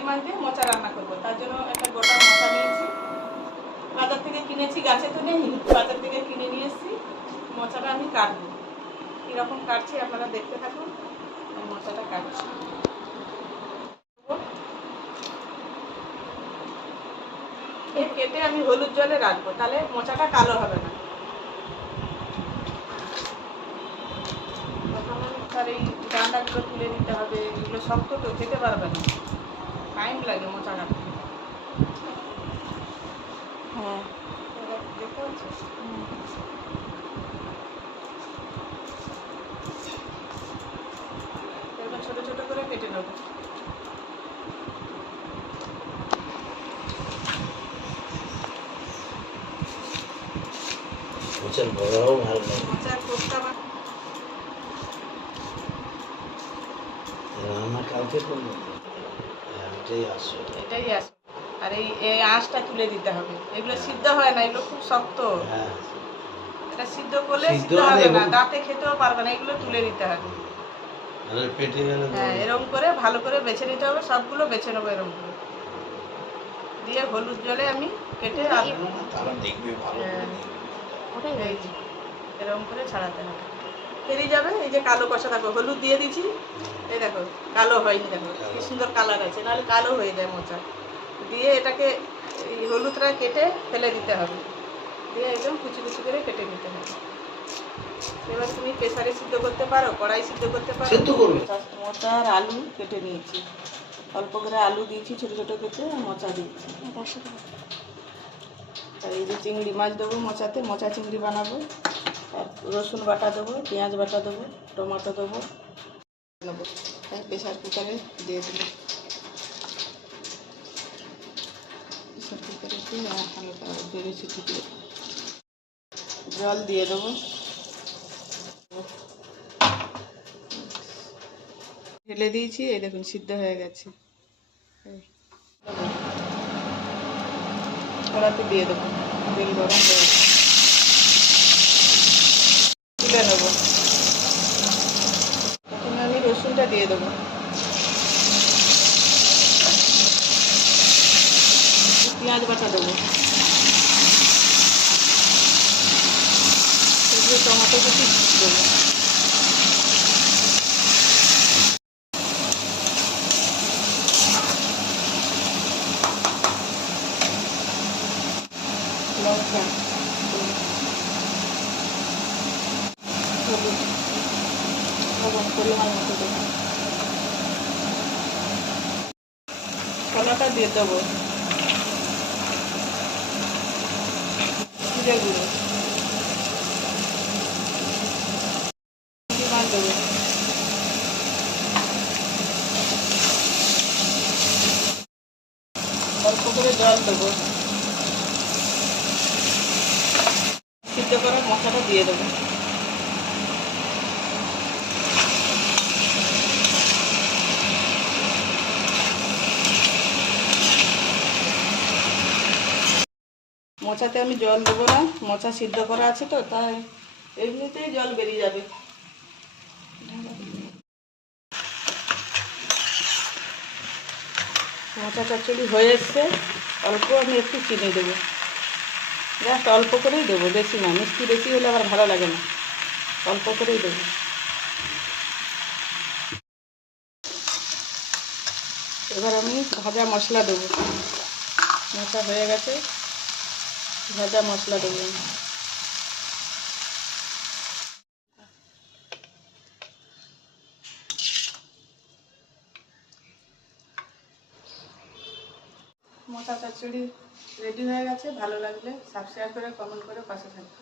চিংড়ি মাছ দিয়ে মোচা রান্না করবো। তার জন্য একটা গোটা মোচা নিয়েছি, বাজার থেকে কিনেছি, গাছে তো নেই, বাজার থেকে কিনে নিয়ে এসেছি। মোচাটা আমি কাটবো, কীরকম কাটছি আপনারা দেখতে থাকুন। মোচাটা কাটছি, কেটে আমি হলুদ জলে রাখবো, তাহলে মোচাটা কালো হবে না। তার এই ডান্ডাগুলো তুলে নিতে হবে, এগুলো শক্ত তো খেতে পারবে না, টাইম লাগে মোচা কাটতে। হ্যাঁ দেখতে পাচ্ছ, এরকম ছোটো ছোটো করে কেটে নেবো। মোচার বড়াও ভালো লাগে। মোচার কোফতা রান্না কালকে করবো, এটাই আসো। এটাই আসে। আর এই আঁশটা তুলে দিতে হবে, এগুলো সিদ্ধ হয় না, এগুলো খুব শক্ত। হ্যাঁ, এটা সিদ্ধ করলে সিদ্ধ হবে না, দাঁতে খেতেও পারবে না, এগুলো তুলে দিতে হবে। পেটে গেলে হ্যাঁ, এরকম করে ভালো করে বেছে নিতে হবে, সবগুলো বেছে নেবো এরকম করে দিয়ে হলুদ জলে আমি কেটে তারা দেখবে ভালো করে দেখবে। এরকম করে ছাড়াতে হবে, বেরিয়ে যাবে। এই যে কালো কষা, দেখো হলুদ দিয়ে দিচ্ছি, এই দেখো কালো হয়নি, দেখো কি সুন্দর কালার আছে, নাহলে কালো হয়ে যায় মোচা। দিয়ে এটাকে এই হলুদটা কেটে ফেলে দিতে হবে, দিয়ে একদম কুচি কুচি করে কেটে নিতে হবে। এবার তুমি প্রেসারে সিদ্ধ করতে পারো, কড়াই সিদ্ধ করতে পারো। মোচা আর আলু কেটে নিয়েছি, অল্প করে আলু দিয়েছি ছোটো ছোটো কেটে, আর মোচা দিয়েছি। আর এই যে চিংড়ি মাছ দেবো মোচাতে, মোচা চিংড়ি বানাবো। আর রসুন বাটা দেবো, পেঁয়াজ বাটা দেবো, টমেটো দেবো, নেবো। তাই প্রেসার কুকারে দিয়ে দেবো, প্রেসার কুকারে দিয়ে হালকা জোরে সিটি দিয়ে জল দিয়ে দেবো। ঢেলে দিয়েছি, এই দেখুন সিদ্ধ হয়ে গেছে। কড়াতে দিয়ে দেবো, তেল গরম হয়ে তুলে নেবো। প্রথমে আমি রসুনটা দিয়ে দেবো, পেঁয়াজ বাটা দেবো, টমেটো কুচি দেবো, লঙ্কা, হলুদ, লবণ পরিমাণ মতো দেবো, ছোলাটা দিয়ে দেবো, জিরে গুঁড়ো, মাছ দেবো, অল্প করে জল দেবো, সিদ্ধ করা মশলাটা দিয়ে দেবো। মোচাতে আমি জল দেবো না, মোচা সিদ্ধ করা আছে তো, তাই এমনিতেই জল বেরিয়ে যাবে। মোচা চচ্চড়ি হয়ে এসছে, অল্প আমি একটু চিনি দেবো, জাস্ট অল্প করেই দেবো, বেশি না, মিষ্টি বেশি হলে আবার ভালো লাগে না, অল্প করেই দেবো। এবার আমি ভাজা মশলা দেবো, মোচা হয়ে গেছে, ভাজা মশলা দেবো। মোচা চচ্চড়ি রেডি হয়ে গেছে, ভালো লাগলে সাবস্ক্রাইব করে কমেন্ট করে পাশে থাকবে।